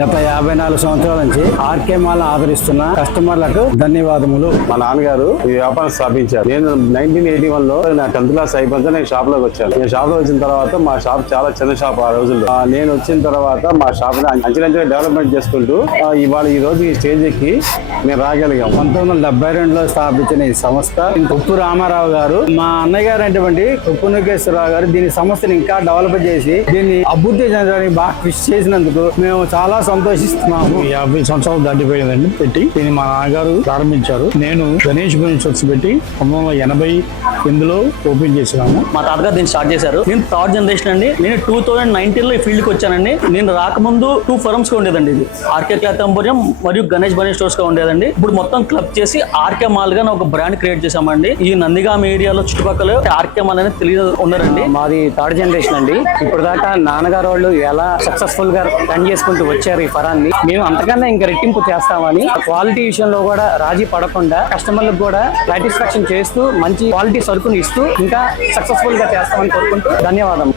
గత 54 సంవత్సరాల నుంచి ఆర్కే మాల్ ఆదరిస్తున్న కస్టమర్లకు ధన్యవాదములు. మా నాన్నగారు ఈ వ్యాపారం స్థాపించారు. నేను 1981 లో నా 10th క్లాస్ అయిపోతే నేను షాప్ లోకి వచ్చాను. నేను షాప్ లో వచ్చిన తర్వాత మా షాప్ చాలా చిన్న షాప్ ఆ రోజుల్లో. నేను వచ్చిన తర్వాత మా షాప్ అంచెలంచెగా డెవలప్మెంట్ చేసుకుంటూ ఇవాళ ఈ రోజు ఈ స్టేజ్ ఎక్కి మేము రాగలిగాం. 1972లో స్థాపించిన ఈ సంస్థ ఉప్పు రామారావు గారు, మా అన్నయ్య గారు అయినటువంటి ఉప్పు నూకేశ్వరరావు గారు దీని సంస్థని ఇంకా డెవలప్ చేసి దీన్ని అభివృద్ధి చెందడానికి బాగా కృషి చేసినందుకు మేము చాలా సంతోషిస్తున్నాము. 50 సంవత్సరాలు దాటిపోయిందండి పెట్టి. దీన్ని మా నాన్నగారు ప్రారంభించారు. నేను గణేష్ బెనిషన్స్ పెట్టి 1988లో ఓపెన్ చేసినాము. మా తాతగారు దీన్ని స్టార్ట్ చేశారు. నేను థర్డ్ జనరేషన్ అండి. నేను 2019లో ఈ ఫీల్డ్ కి వచ్చానండి. నేను రాకముందు 2 ఫర్మ్స్ గా ఉండేదండి. ఇది ఆర్కే క్లాత్ ఎంపోరియం మరియు గణేష్ బనీ స్టోర్స్ గా ఉండేదండి. ఇప్పుడు మొత్తం క్లబ్ చేసి ఆర్కే మాల్ గా ఒక బ్రాండ్ క్రియేట్ చేసామండి. ఈ నందిగామ ఏరియాలో చుట్టుపక్కల ఆర్కే మాల్ అనేది తెలియ ఉన్నారండి. మాది థర్డ్ జనరేషన్ అండి. ఇప్పుడు దాకా నాన్నగారు వాళ్ళు ఎలా సక్సెస్ఫుల్ గా రన్ చేసుకుంటూ వచ్చారు ఈ ఫరాన్ని, మేము అంతకన్నా ఇంకా రెట్టింపు చేస్తామని క్వాలిటీ విషయంలో కూడా రాజీ పడకుండా కస్టమర్లకు కూడా సాటిస్ఫాక్షన్ చేస్తూ మంచి క్వాలిటీ సరుకుని ఇస్తూ ఇంకా సక్సెస్ఫుల్ గా చేస్తామని కోరుకుంటూ ధన్యవాదాలు.